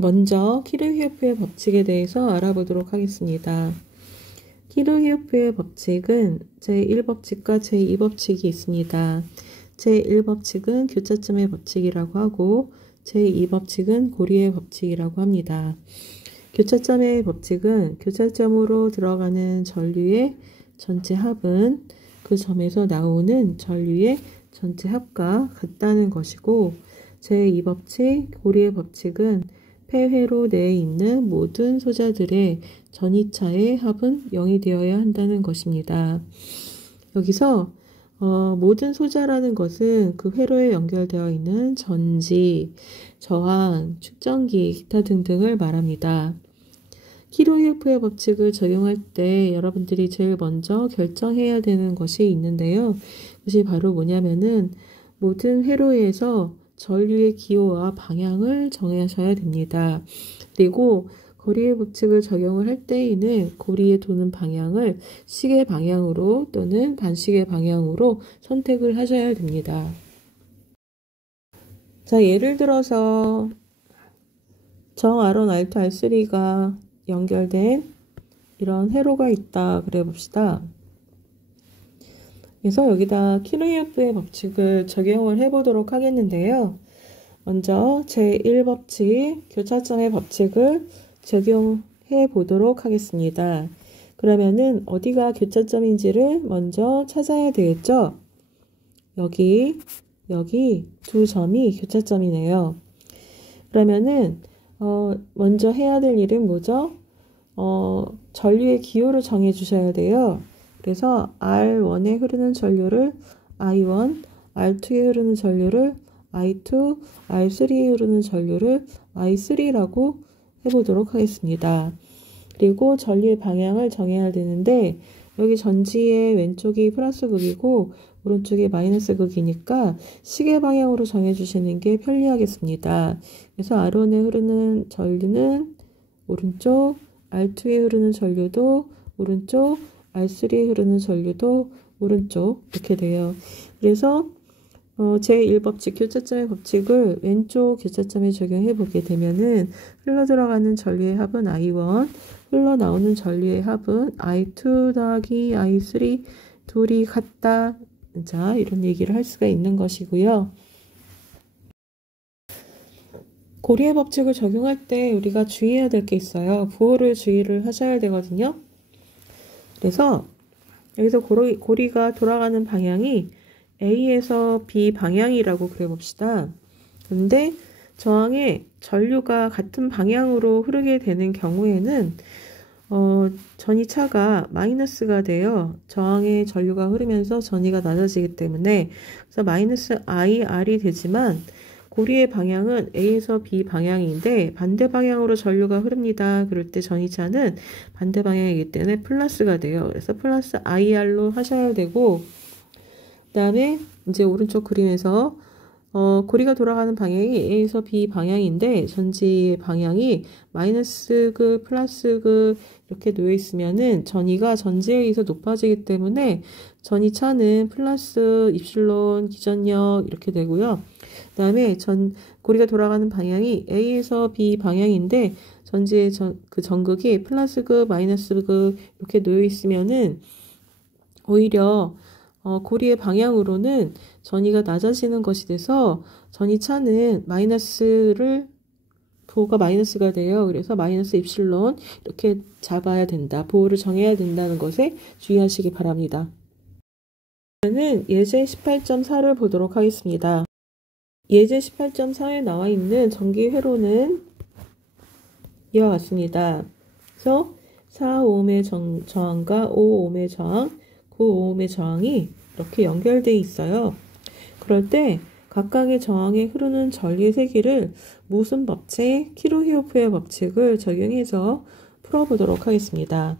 먼저 키르히오프의 법칙에 대해서 알아보도록 하겠습니다. 키르히오프의 법칙은 제1법칙과 제2법칙이 있습니다. 제1법칙은 교차점의 법칙이라고 하고 제2법칙은 고리의 법칙이라고 합니다. 교차점의 법칙은 교차점으로 들어가는 전류의 전체 합은 그 점에서 나오는 전류의 전체 합과 같다는 것이고, 제2법칙 고리의 법칙은 폐회로 내에 있는 모든 소자들의 전이차의 합은 0이 되어야 한다는 것입니다. 여기서 모든 소자라는 것은 그 회로에 연결되어 있는 전지, 저항, 축전기, 기타 등등을 말합니다. 키르히오프의 법칙을 적용할 때 여러분들이 제일 먼저 결정해야 되는 것이 있는데요. 그것이 바로 뭐냐면은 모든 회로에서 전류의 기호와 방향을 정하셔야 됩니다. 그리고 고리의 법칙을 적용을 할 때에는 고리에 도는 방향을 시계 방향으로 또는 반시계 방향으로 선택을 하셔야 됩니다. 자, 예를 들어서 정 R1, R2, R3가 연결된 이런 회로가 있다 그래 봅시다. 그래서 여기다 키르히오프의 법칙을 적용을 해 보도록 하겠는데요. 먼저 제1법칙 교차점의 법칙을 적용해 보도록 하겠습니다. 그러면은 어디가 교차점인지를 먼저 찾아야 되겠죠? 여기 두 점이 교차점이네요. 그러면은 먼저 해야 될 일은 뭐죠? 전류의 기호를 정해 주셔야 돼요. 그래서 R1에 흐르는 전류를 I1, R2에 흐르는 전류를 I2, R3에 흐르는 전류를 I3라고 해보도록 하겠습니다. 그리고 전류의 방향을 정해야 되는데, 여기 전지의 왼쪽이 플러스 극이고 오른쪽이 마이너스 극이니까 시계 방향으로 정해주시는 게 편리하겠습니다. 그래서 R1에 흐르는 전류는 오른쪽, R2에 흐르는 전류도 오른쪽, R3에 흐르는 전류도 오른쪽, 이렇게 돼요. 그래서 제1법칙 교차점의 법칙을 왼쪽 교차점에 적용해 보게 되면은 흘러 들어가는 전류의 합은 I1, 흘러 나오는 전류의 합은 I2 더하기 I3 둘이 같다. 자, 이런 얘기를 할 수가 있는 것이고요. 고리의 법칙을 적용할 때 우리가 주의해야 될 게 있어요. 부호를 주의를 하셔야 되거든요. 그래서 여기서 고리가 돌아가는 방향이 A에서 B 방향이라고 그려봅시다. 근데 저항의 전류가 같은 방향으로 흐르게 되는 경우에는 전이차가 마이너스가 돼요. 저항의 전류가 흐르면서 전이가 낮아지기 때문에. 그래서 마이너스 IR이 되지만 고리의 방향은 A에서 B 방향인데 반대 방향으로 전류가 흐릅니다. 그럴 때 전이차는 반대 방향이기 때문에 플러스가 돼요. 그래서 플러스 IR로 하셔야 되고, 그 다음에 이제 오른쪽 그림에서 고리가 돌아가는 방향이 A에서 B 방향인데 전지의 방향이 마이너스 그 플러스 그 이렇게 놓여 있으면은 전이가 전지에 의해서 높아지기 때문에 전이차는 플러스 입실론 기전력 이렇게 되고요. 그 다음에 고리가 돌아가는 방향이 A에서 B 방향인데 전지의 그 전극이 플러스 그 마이너스 그 이렇게 놓여 있으면은 오히려 고리의 방향으로는 전이가 낮아지는 것이 돼서 전이차는 부호가 마이너스가 돼요. 그래서 마이너스 입실론 이렇게 잡아야 된다. 부호를 정해야 된다는 것에 주의하시기 바랍니다. 저는 예제 18.4를 보도록 하겠습니다. 예제 18.4에 나와 있는 전기 회로는 이와 같습니다. 그래서 4ohm의 저항과 5ohm의 저항, 9ohm의 저항이 이렇게 연결되어 있어요. 그럴 때 각각의 저항에 흐르는 전류의 세기를 무슨 법칙? 키르히오프의 법칙을 적용해서 풀어보도록 하겠습니다.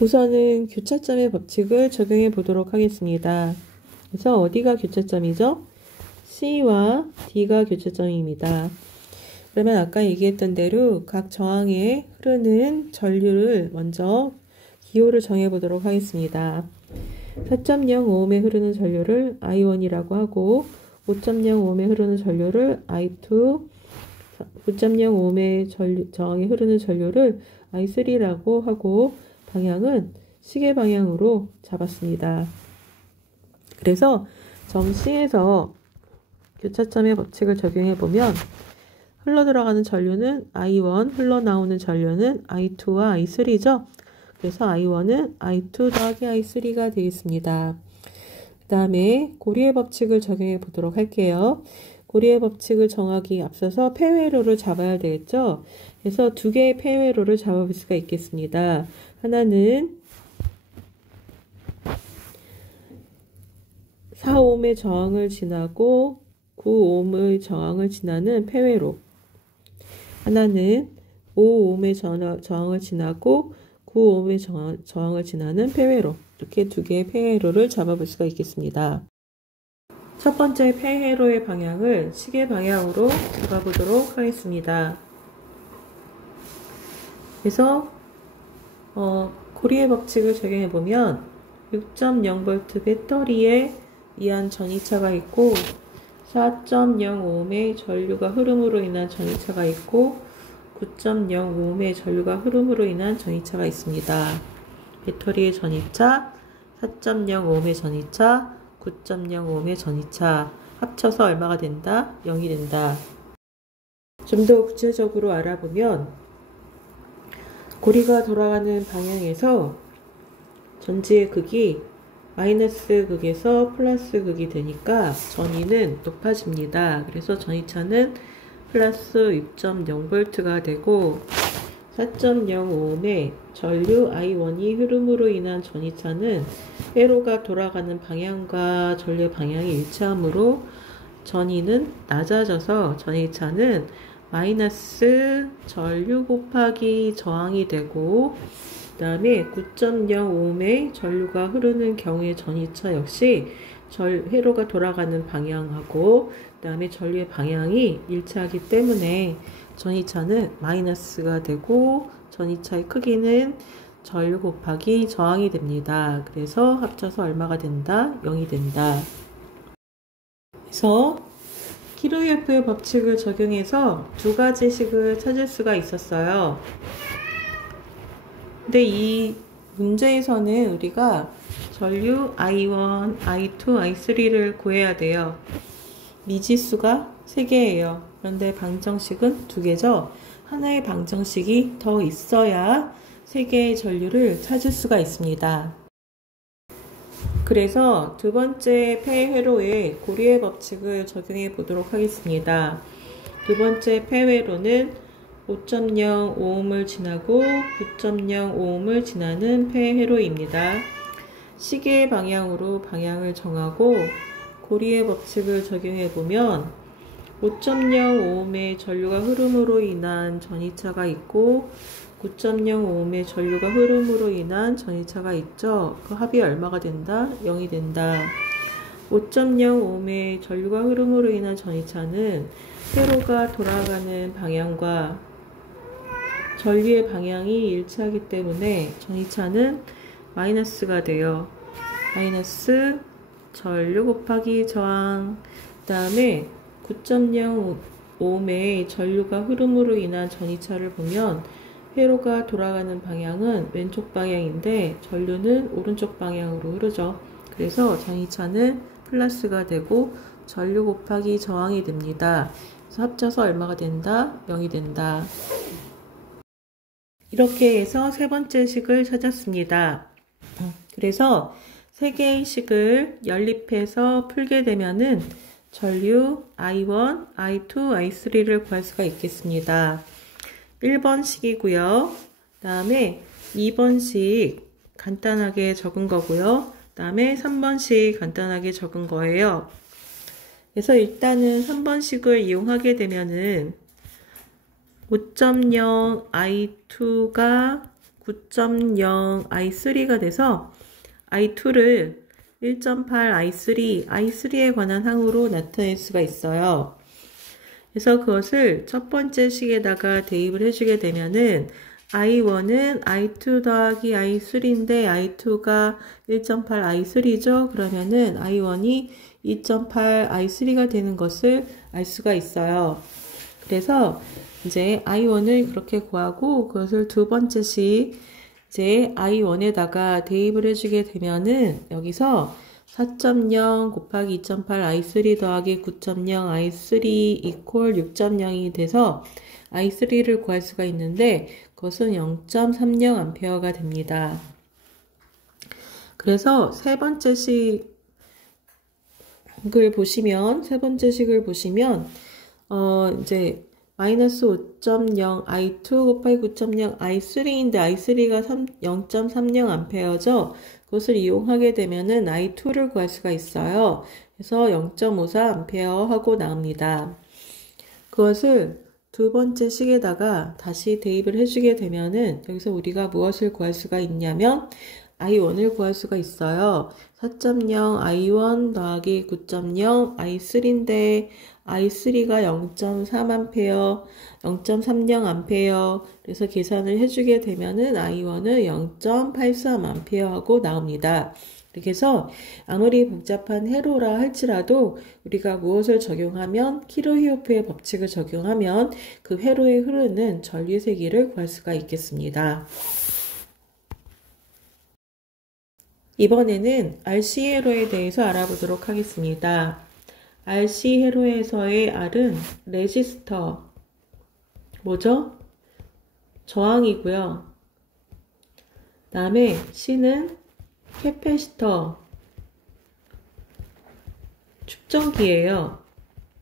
우선은 교차점의 법칙을 적용해 보도록 하겠습니다. 그래서 어디가 교차점이죠? C와 D가 교차점입니다. 그러면 아까 얘기했던 대로 각 저항에 흐르는 전류를 먼저 기호를 정해 보도록 하겠습니다. 4.0ohm에 흐르는 전류를 I1이라고 하고 5.05에 흐르는 전류를 I2, 9.05의 저항에 흐르는 전류를 I3라고 하고 방향은 시계 방향으로 잡았습니다. 그래서 점 C에서 교차점의 법칙을 적용해 보면 흘러들어가는 전류는 I1, 흘러나오는 전류는 I2와 I3죠. 그래서 I1은 I2 더하기 I3가 되겠습니다. 그 다음에 고리의 법칙을 적용해 보도록 할게요. 고리의 법칙을 정하기 앞서서 폐회로를 잡아야 되겠죠. 그래서 두 개의 폐회로를 잡아볼 수가 있겠습니다. 하나는 4ohm의 저항을 지나고 9ohm의 저항을 지나는 폐회로, 하나는 5ohm의 저항을 지나고 9ohm의 저항을 지나는 폐회로, 이렇게 두 개의 폐회로를 잡아볼 수가 있겠습니다. 첫 번째 폐회로의 방향을 시계 방향으로 잡아보도록 하겠습니다. 그래서 고리의 법칙을 적용해보면 6.0V 배터리에 의한 전이차가 있고 4.05ohm의 전류가 흐름으로 인한 전이차가 있고 9.05ohm의 전류가 흐름으로 인한 전이차가 있습니다. 배터리의 전이차, 4.05ohm의 전이차, 9.05ohm의 전이차 합쳐서 얼마가 된다? 0이 된다. 좀 더 구체적으로 알아보면 고리가 돌아가는 방향에서 전지의 극이 마이너스 극에서 플러스 극이 되니까 전위는 높아집니다. 그래서 전이차는 플러스 6.0V가 되고 4.05ohm의 전류 I1이 흐름으로 인한 전이차는 회로가 돌아가는 방향과 전류의 방향이 일치하므로 전위는 낮아져서 전이차는 마이너스 전류 곱하기 저항이 되고 그 다음에 9.05ohm의 전류가 흐르는 경우의 전이차 역시 회로가 돌아가는 방향하고 그 다음에 전류의 방향이 일치하기 때문에 전이차는 마이너스가 되고 전이차의 크기는 전류 곱하기 저항이 됩니다. 그래서 합쳐서 얼마가 된다? 0이 된다. 그래서 키르호프의 법칙을 적용해서 두 가지 식을 찾을 수가 있었어요. 근데 이 문제에서는 우리가 전류 I1, I2, I3를 구해야 돼요. 미지수가 3개예요. 그런데 방정식은 2개죠. 하나의 방정식이 더 있어야 3개의 전류를 찾을 수가 있습니다. 그래서 두 번째 폐회로에 고리의 법칙을 적용해 보도록 하겠습니다. 두 번째 폐회로는 5.05ohm을 지나고 9.05ohm을 지나는 폐회로입니다. 시계 방향으로 방향을 정하고 고리의 법칙을 적용해 보면 5.05ohm의 전류가 흐름으로 인한 전이차가 있고 9.05ohm의 전류가 흐름으로 인한 전이차가 있죠. 그 합이 얼마가 된다? 0이 된다. 5.05ohm의 전류가 흐름으로 인한 전이차는 회로가 돌아가는 방향과 전류의 방향이 일치하기 때문에 전이차는 마이너스가 돼요. 마이너스 전류 곱하기 저항, 그 다음에 9.05ohm의 전류가 흐름으로 인한 전이차를 보면 회로가 돌아가는 방향은 왼쪽 방향인데 전류는 오른쪽 방향으로 흐르죠. 그래서 전이차는 플러스가 되고 전류 곱하기 저항이 됩니다. 그래서 합쳐서 얼마가 된다? 0이 된다. 이렇게 해서 세 번째 식을 찾았습니다. 그래서 세 개의 식을 연립해서 풀게 되면은 전류 I1, I2, I3를 구할 수가 있겠습니다. 1번 식이고요. 그 다음에 2번식 간단하게 적은 거고요. 그 다음에 3번식 간단하게 적은 거예요. 그래서 일단은 3번식을 이용하게 되면은 5.0 I2가 9.0 I3가 돼서 I2를 1.8 I3에 관한 항으로 나타낼 수가 있어요. 그래서 그것을 첫 번째 식에다가 대입을 해주게 되면은 I1은 I2 더하기 I3인데 I2가 1.8 I3죠. 그러면은 I1이 2.8 I3가 되는 것을 알 수가 있어요. 그래서 이제 I1을 그렇게 구하고 그것을 두 번째씩 이제 I1에다가 대입을 해주게 되면은 여기서 4.0 곱하기 2.8 I3 더하기 9.0 I3 이퀄 6.0이 돼서 I3를 구할 수가 있는데 그것은 0.30A 됩니다. 그래서 세 번째 식을 보시면 이제 마이너스 5.0 I2 곱하기 9.0 I3인데 I3가 0.30A죠. 그것을 이용하게 되면은 I2를 구할 수가 있어요. 그래서 0.54A 하고 나옵니다. 그것을 두 번째 식에다가 다시 대입을 해주게 되면은 여기서 우리가 무엇을 구할 수가 있냐면 I1을 구할 수가 있어요. 4.0 I1 더하기 9.0 I3인데 I3가 0.3A, 0.30A 그래서 계산을 해주게 되면은 I1은 0.83A 하고 나옵니다. 이렇게 해서 아무리 복잡한 회로라 할지라도 우리가 무엇을 적용하면 키르히오프의 법칙을 적용하면 그 회로에 흐르는 전류 세기를 구할 수가 있겠습니다. 이번에는 RC 회로에 대해서 알아보도록 하겠습니다. RC 회로에서의 R은 레지스터, 뭐죠? 저항이고요. 다음에 C는 캐패시터, 축전기예요.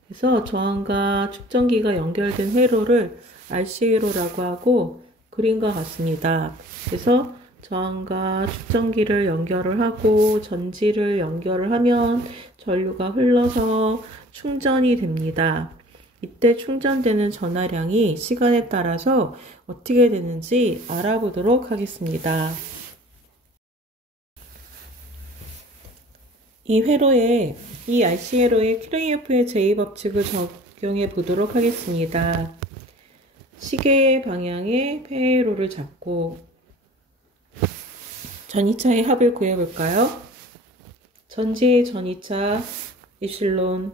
그래서 저항과 축전기가 연결된 회로를 RC 회로라고 하고 그림과 같습니다. 그래서 저항과 축전기를 연결을 하고 전지를 연결을 하면 전류가 흘러서 충전이 됩니다. 이때 충전되는 전하량이 시간에 따라서 어떻게 되는지 알아보도록 하겠습니다. 이 RC 회로에 키르히오프의 제2법칙을 적용해 보도록 하겠습니다. 시계의 방향의 회로를 잡고 전이차의 합을 구해볼까요? 전지의 전이차 입실론,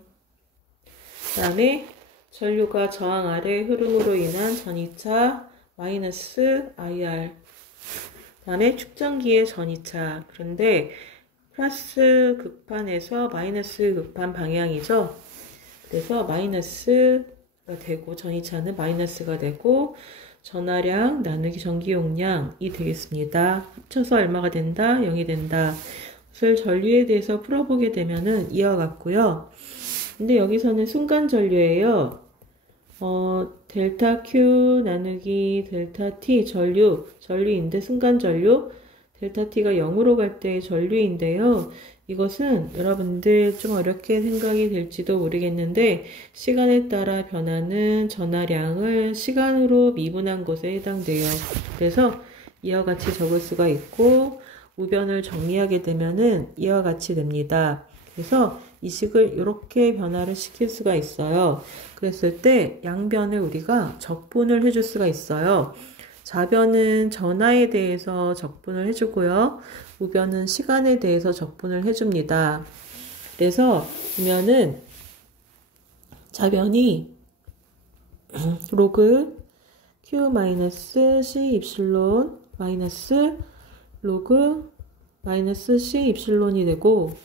그 다음에 전류가 저항 아래 흐름으로 인한 전이차 마이너스 IR, 그 다음에 축전기의 전이차. 그런데 플러스 극판에서 마이너스 극판 방향이죠. 그래서 마이너스가 되고 전이차는 마이너스가 되고 전하량 나누기 전기 용량이 되겠습니다. 합쳐서 얼마가 된다? 0이 된다. 그것을 전류에 대해서 풀어보게 되면은 이와 같고요. 근데 여기서는 순간 전류예요. 델타 Q 나누기 델타 T 전류인데 순간 전류 델타 T가 0으로 갈 때의 전류인데요. 이것은 여러분들 좀 어렵게 생각이 될지도 모르겠는데 시간에 따라 변하는 전하량을 시간으로 미분한 것에 해당돼요. 그래서 이와 같이 적을 수가 있고 우변을 정리하게 되면은 이와 같이 됩니다. 그래서 이 식을 이렇게 변화를 시킬 수가 있어요. 그랬을 때 양변을 우리가 적분을 해줄 수가 있어요. 좌변은 전하에 대해서 적분을 해주고요. 우변은 시간에 대해서 적분을 해줍니다. 그래서 보면은 좌변이 로그 Q-C 입실론 마이너스 로그 마이너스 C 입실론이 되고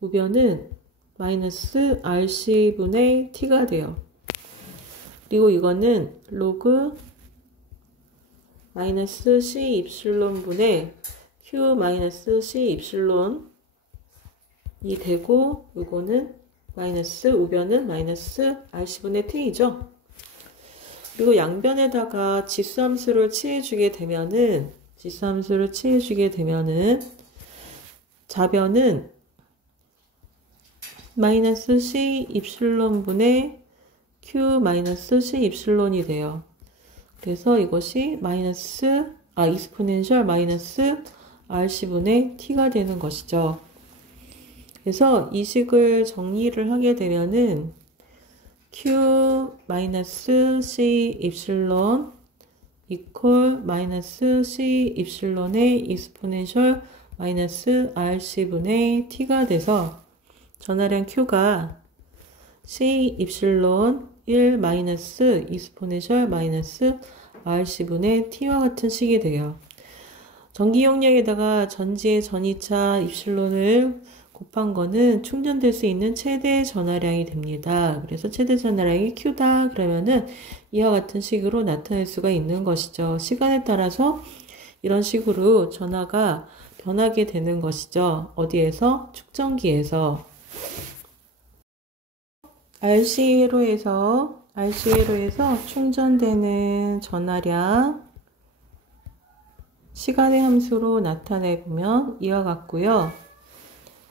우변은 마이너스 RC분의 T가 돼요. 그리고 이거는 로그 마이너스 C 입실론 분의 Q 마이너스 C 입실론이 되고 이거는 마이너스 우변은 마이너스 RC분의 T이죠. 그리고 양변에다가 지수함수를 취해주게 되면은 좌변은 마이너스 C 입실론 분의 Q 마이너스 C 입실론이 돼요. 그래서 이것이 익스포넨셜 마이너스 RC분의 T가 되는 것이죠. 그래서 이 식을 정리를 하게 되면은 Q 마이너스 C 입실론 이퀄 마이너스 C 입실론의 익스포넨셜 마이너스 RC분의 T가 돼서 전하량 Q가 C 입실론 1 마이너스 이스포넨셜 마이너스 RC분의 T와 같은 식이 돼요. 전기 용량에다가 전지의 전이차 입실론을 곱한 거는 충전될 수 있는 최대 전하량이 됩니다. 그래서 최대 전하량이 Q다 그러면은 이와 같은 식으로 나타낼 수가 있는 것이죠. 시간에 따라서 이런 식으로 전하가 변하게 되는 것이죠. 어디에서? 축전기에서. RC회로에서 충전되는 전하량 시간의 함수로 나타내보면 이와 같고요.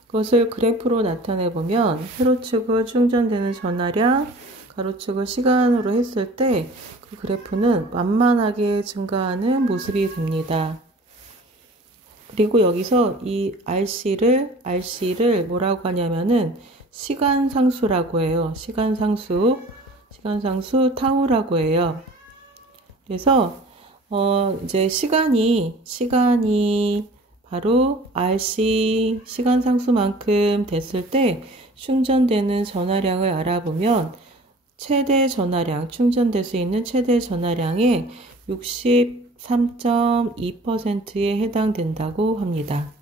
그것을 그래프로 나타내보면 세로축을 충전되는 전하량, 가로축을 시간으로 했을 때 그 그래프는 완만하게 증가하는 모습이 됩니다. 그리고 여기서 이 RC를 뭐라고 하냐면은 시간상수라고 해요. 시간상수 타우라고 해요. 그래서 이제 시간이 바로 RC 시간상수만큼 됐을 때 충전되는 전하량을 알아보면 최대 전하량, 충전될 수 있는 최대 전하량의 63.2%에 해당된다고 합니다.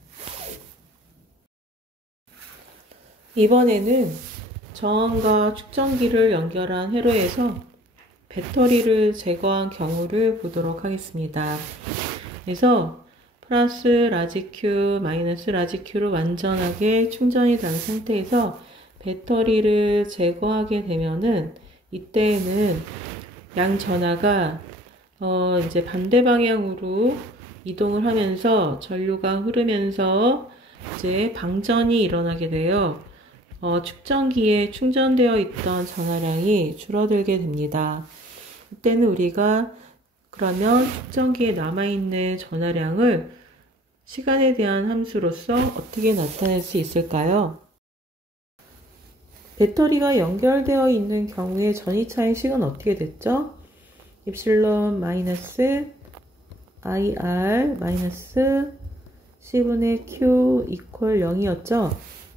이번에는 저항과 축전기를 연결한 회로에서 배터리를 제거한 경우를 보도록 하겠습니다. 그래서 플러스 라지 Q, 마이너스 라지 Q로 완전하게 충전이 된 상태에서 배터리를 제거하게 되면은 이때에는 양 전하가 이제 반대 방향으로 이동을 하면서 전류가 흐르면서 이제 방전이 일어나게 돼요. 축전기에 충전되어 있던 전하량이 줄어들게 됩니다. 이때는 우리가 그러면 축전기에 남아있는 전하량을 시간에 대한 함수로서 어떻게 나타낼 수 있을까요? 배터리가 연결되어 있는 경우에 전이차의 식은 어떻게 됐죠? 입실론 마이너스 IR 마이너스 C분의 Q 이퀄 0이었죠?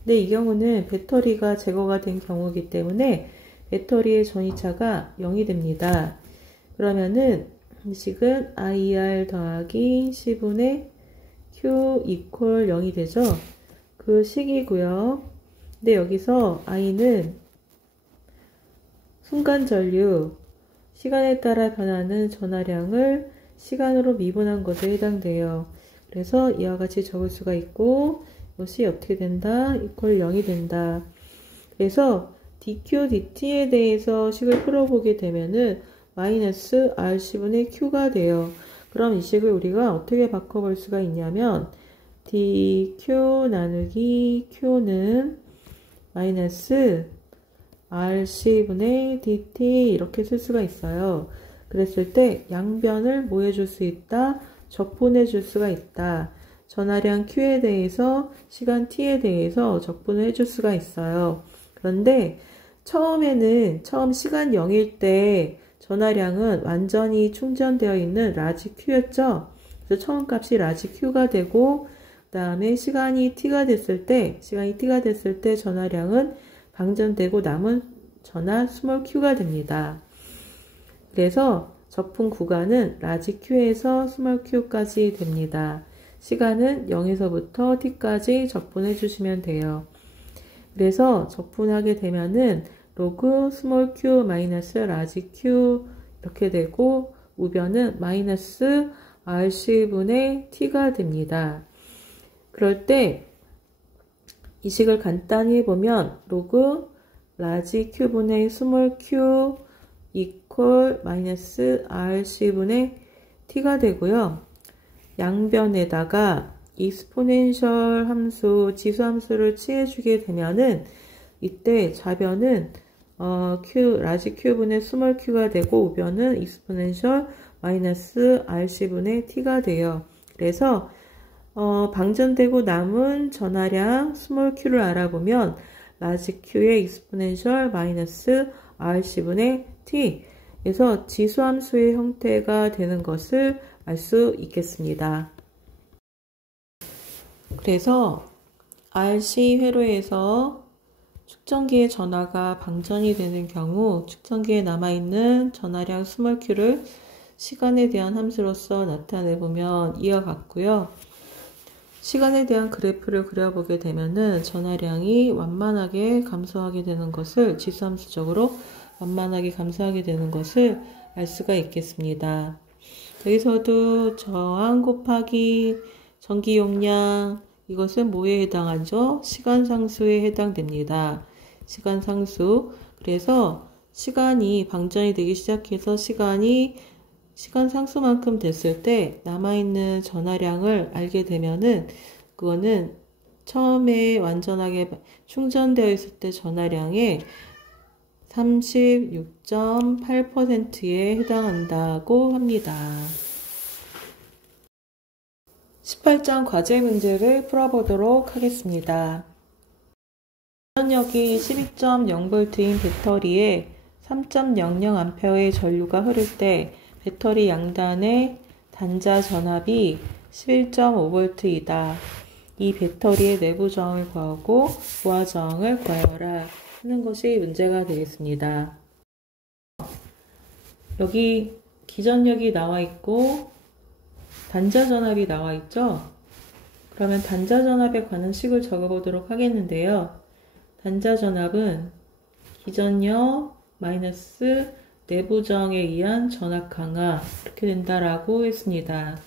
근데 이 경우는 배터리가 제거가 된 경우이기 때문에 배터리의 전이차가 0이 됩니다. 그러면은 이 식은 IR 더하기 C분의 Q 이퀄 0이 되죠? 그 식이고요. 근데 여기서 I는 순간 전류, 시간에 따라 변하는 전하량을 시간으로 미분한 것에 해당돼요. 그래서 이와 같이 적을 수가 있고 이것이 어떻게 된다? 이퀄 0이 된다. 그래서 dq, dt에 대해서 식을 풀어보게 되면은 마이너스 RC분의 Q가 돼요. 그럼 이 식을 우리가 어떻게 바꿔볼 수가 있냐면 dq 나누기 Q는 마이너스 RC분의 dt 이렇게 쓸 수가 있어요. 그랬을 때 양변을 뭐 해줄 수 있다? 적분해 줄 수가 있다. 전하량 Q에 대해서 시간 T에 대해서 적분을 해줄 수가 있어요. 그런데 처음 시간 0일 때 전하량은 완전히 충전되어 있는 라지 Q였죠. 그래서 처음 값이 라지 Q가 되고 그 다음에 시간이 T가 됐을 때 전하량은 방전되고 남은 전하 스몰 q가 됩니다. 그래서 적분 구간은 라지 q에서 스몰 q까지 됩니다. 시간은 0에서부터 t까지 적분해 주시면 돼요. 그래서 적분하게 되면은 로그 스몰 q 마이너스 라지 q 이렇게 되고 우변은 마이너스 rc분의 t가 됩니다. 그럴 때 이 식을 간단히 해보면 로그 라지 q분의 스몰 q 이퀄 마이너스 rc분의 t가 되고요. 양변에다가 익스포넨셜 함수, 지수함수를 취해주게 되면은 이때 좌변은 라지 q분의 스몰 q가 되고 우변은 익스포넨셜 마이너스 rc분의 t가 돼요. 그래서 방전되고 남은 전하량 스몰 q를 알아보면 라지 q의 익스포넨셜 마이너스 rc분의 t 그래서 지수함수의 형태가 되는 것을 알 수 있겠습니다. 그래서 RC 회로에서 축전기의 전하가 방전이 되는 경우 축전기에 남아있는 전하량 스몰 q를 시간에 대한 함수로서 나타내보면 이와 같고요. 시간에 대한 그래프를 그려보게 되면은 전하량이 완만하게 감소하게 되는 것을 지수함수적으로 완만하게 감소하게 되는 것을 알 수가 있겠습니다. 여기서도 저항 곱하기 전기 용량 이것은 뭐에 해당하죠? 시간 상수에 해당됩니다. 시간 상수. 그래서 시간이 방전이 되기 시작해서 시간 상수만큼 됐을 때 남아있는 전하량을 알게 되면은 그거는 처음에 완전하게 충전되어 있을 때 전하량의 36.8%에 해당한다고 합니다. 18장 과제 문제를 풀어보도록 하겠습니다. 전력이 12.0V인 배터리에 3.00A의 전류가 흐를 때 배터리 양단의 단자 전압이 11.5V이다. 이 배터리의 내부 저항을 구하고 부하 저항을 구하여라 하는 것이 문제가 되겠습니다. 여기 기전력이 나와 있고 단자 전압이 나와 있죠? 그러면 단자 전압에 관한 식을 적어보도록 하겠는데요. 단자 전압은 기전력 마이너스 내부 저항에 의한 전압 강하 이렇게 된다라고 했습니다.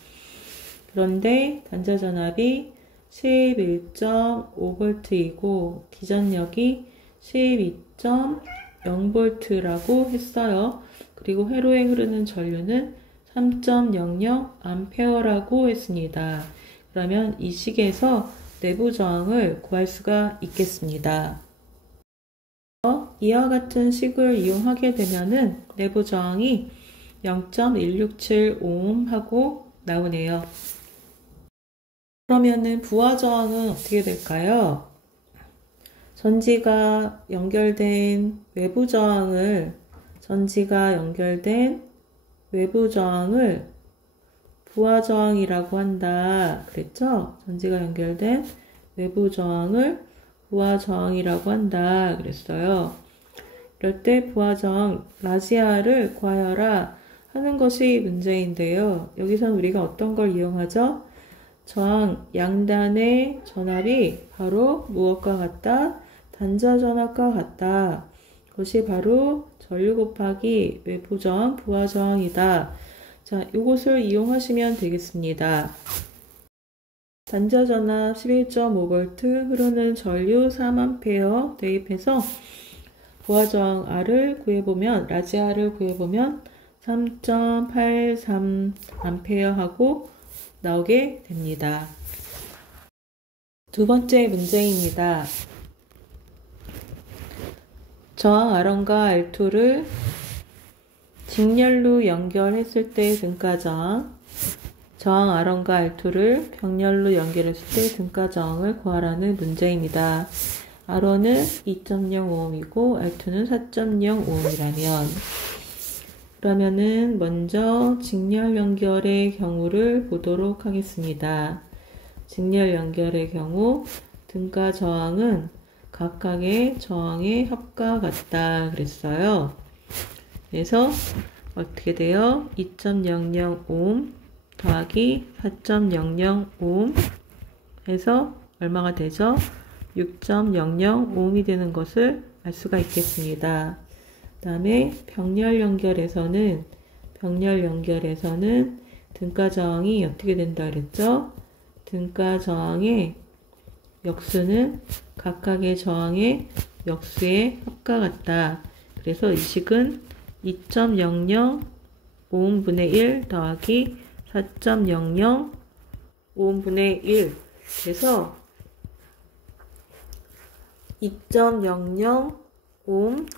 그런데 단자 전압이 11.5V이고 기전력이 12.0V라고 했어요. 그리고 회로에 흐르는 전류는 3.00A라고 했습니다. 그러면 이 식에서 내부 저항을 구할 수가 있겠습니다. 이와 같은 식을 이용하게 되면은 내부 저항이 0.167ohm 하고 나오네요. 그러면은 부하 저항은 어떻게 될까요? 전지가 연결된 외부 저항을 부하 저항이라고 한다. 그랬죠? 전지가 연결된 외부 저항을 부하 저항이라고 한다. 그랬어요. 이럴 때 부하 저항 라지아를 구하여라 하는 것이 문제인데요. 여기선 우리가 어떤 걸 이용하죠? 저항 양단의 전압이 바로 무엇과 같다? 단자 전압과 같다. 그것이 바로 전류 곱하기 외부 저항, 부하 저항이다. 자, 이것을 이용하시면 되겠습니다. 단자 전압 11.5V 흐르는 전류 3A 대입해서 부하 저항 R을 구해보면, 라지 R을 구해보면 3.83A 하고 나오게 됩니다. 두 번째 문제입니다. 저항 R1과 R2를 직렬로 연결했을 때 등가저항, 저항 R1과 R2를 병렬로 연결했을 때 등가저항을 구하라는 문제입니다. R1은 2.0ohm이고 R2는 4.0ohm이라면 그러면은 먼저 직렬 연결의 경우를 보도록 하겠습니다. 직렬 연결의 경우 등가 저항은 각각의 저항의 합과 같다 그랬어요. 그래서 어떻게 돼요? 2.00ohm 더하기 4.00ohm 해서 얼마가 되죠? 6.00ohm이 되는 것을 알 수가 있겠습니다. 그 다음에 병렬 연결에서는 등가 저항이 어떻게 된다 그랬죠? 등가 저항의 역수는 각각의 저항의 역수의 합과 같다. 그래서 이 식은 2.00ohm분의 1 더하기 4.00ohm분의 1 그래서 2.00ohm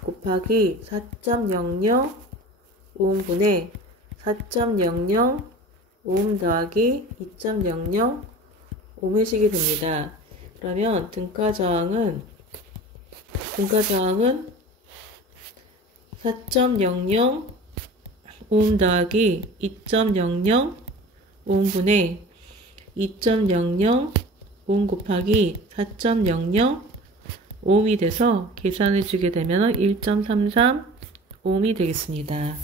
곱하기 4.00ohm분의 4.00ohm 더하기 2.00ohm의 식이 됩니다. 그러면 등가 저항은 4.00ohm 더하기 2.00ohm분의 2.00ohm 곱하기 4.00 ohm이 돼서 계산해 주게 되면 1.33 ohm이 되겠습니다.